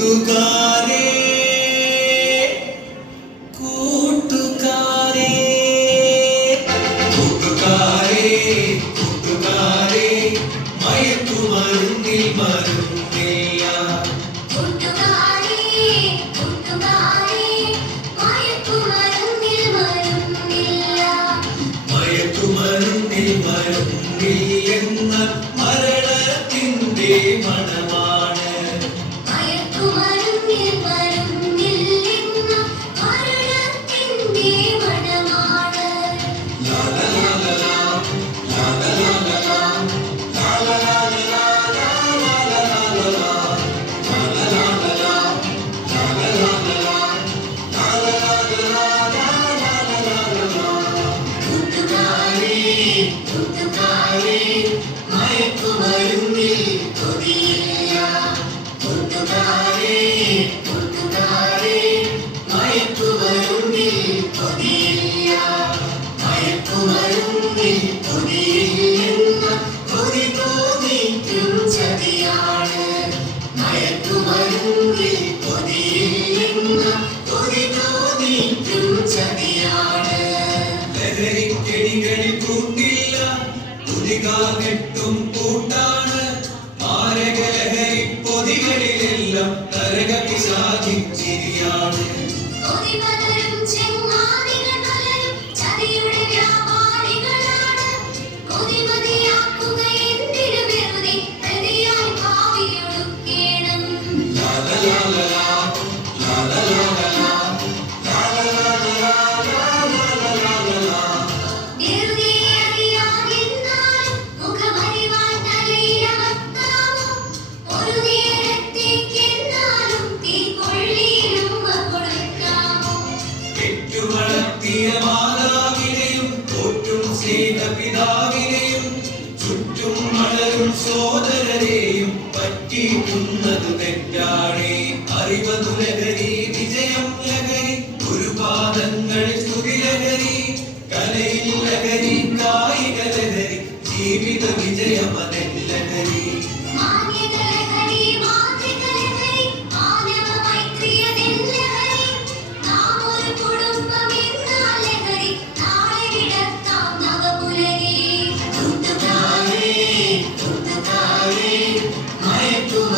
കൂട്ടുകാരേ കൂട്ടുകാരേ കൂട്ടുകാരേ കൂട്ടുകാരേ മയക്കുമരുന്നിൽ മരുന്നില്ല കൂട്ടുകാരേ കൂട്ടുകാരേ മയക്കുമരുന്നിൽ മരുന്നില്ല മയക്കുമരുന്നിൽ മരുന്നില്ലെന്ന മരണത്തിൻ്റെ മണമാണ് മയക്കുമരുന്നിൽ മരുന്നില്ലെന്ന മരണത്തിൻ്റെ മണമാണ് ലാ ലാ ലാ ലാ ലാ ലാ ലാ ലാ ലാ ലാ ലാ ലാ കൂട്ടുകാരേ മയക്കുമരുന്നിൽ കൊതിയില്ല കൂട്ടുകാരേ കൂട്ടുകാരേ മയക്കുമരുന്നിൽ കൊതിയില്ല മയക്കുമരുന്നിൽ കൊതിയില്ലെന്ന കൊതി തോന്നിക്കും ചതിയാണ് മയക്കുമരുന്നിൽ കൊതിയില്ലെന്ന കൊതി തോന്നിക്കും ചതിയാണ് ലഹരിക്കെടികളിൽ കൂട്ടില്ല തുതികാകെട്ടും കൂട്ടാണ് മാരക ലഹരി പൊതികളിലെല്ലാം നരക പിശാചിച്ചിരിയാണ് കൊതിപതരും ചെങ്ങാതികൾ പലരും ചതിയുടെ വ്യാപാരികളാണ് കൊതിമതിയാക്കുക എന്തിനു വെറുതെ പ്രതിയായി ഭാവിയൊടുക്കേണം ലാ ലാ ലാ ലാ ലാ ലാ ലാ ലാ ലാ ലാ ലാ ലാ വെറുതെ അറിയാതെന്നാലും മുഖമറിവാൻ തലയിലമർത്താമോ ഒരു നേരത്തേക്കെന്നാലും തീക്കൊള്ളിയിലും കൊടുക്കാമോ പെറ്റുവളർത്തിയ മാതാവിനെയും തോറ്റും സ്നേഹപിതാവിനെയും ചുറ്റും വളരും സോദരരെയും പറ്റിക്കുന്നത് തെറ്റാണേ അറിവതു ലഹരി വിജയം ലഹരി ഗുരുപാദങ്ങളിൽ സ്തുതി ലഹരി കലയിൽ ലഹരി കായിക ലഹരി ജീവിത വിജയമതല്ലഹരി മാന്യത ലഹരി മാന്ത്രിക ലഹരി മാനവ മൈത്രിയതെല്ലഹരി നാം ഒരു കുടുംബമെന്നാൽ ലഹരി നാളെ വിടർത്താം നവപുലരി കൂട്ടുകാരേ കൂട്ടുകാരേ മയക്കുമരുന്നിൽ